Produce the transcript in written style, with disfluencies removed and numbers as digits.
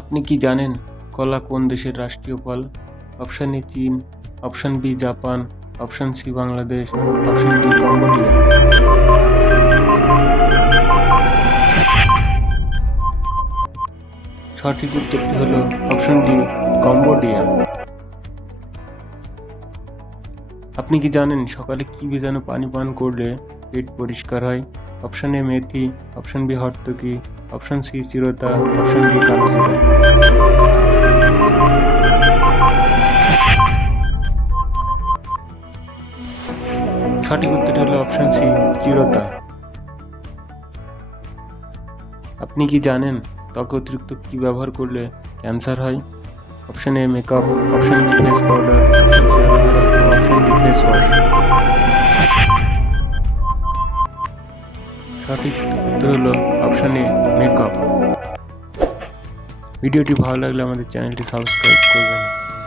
আপনি কি জানেন কলা কোন দেশের রাষ্ট্রীয় ফল? অপশন এ চীন, option B Japan, option C Bangladesh, option D Cambodia. সঠিক উত্তরটি হলো অপশন ডি কম্বোডিয়া। আপনি কি জানেন সকালে কি ভেজানো পানি পান করলে পেট পরিষ্কার হয়? অপশন এ মেথি, অপশন বি হর্তকি, অপশন সি চিরতা, অপশন ডি কালোজিরা। সঠিক উত্তর হলো অপশন সি চিরতা। আপনি কি জানেন ত্বকে অতিরিক্ত কি ব্যবহার করলে ক্যান্সার হয়? Option A makeup, option B face powder, option C aloe vera, option D face wash. সঠিক উত্তর হলো অপশন এ মেকআপ। ভিডিওটি ভালো লাগলে আমাদের চ্যানেলটি সাবস্ক্রাইব করবেন।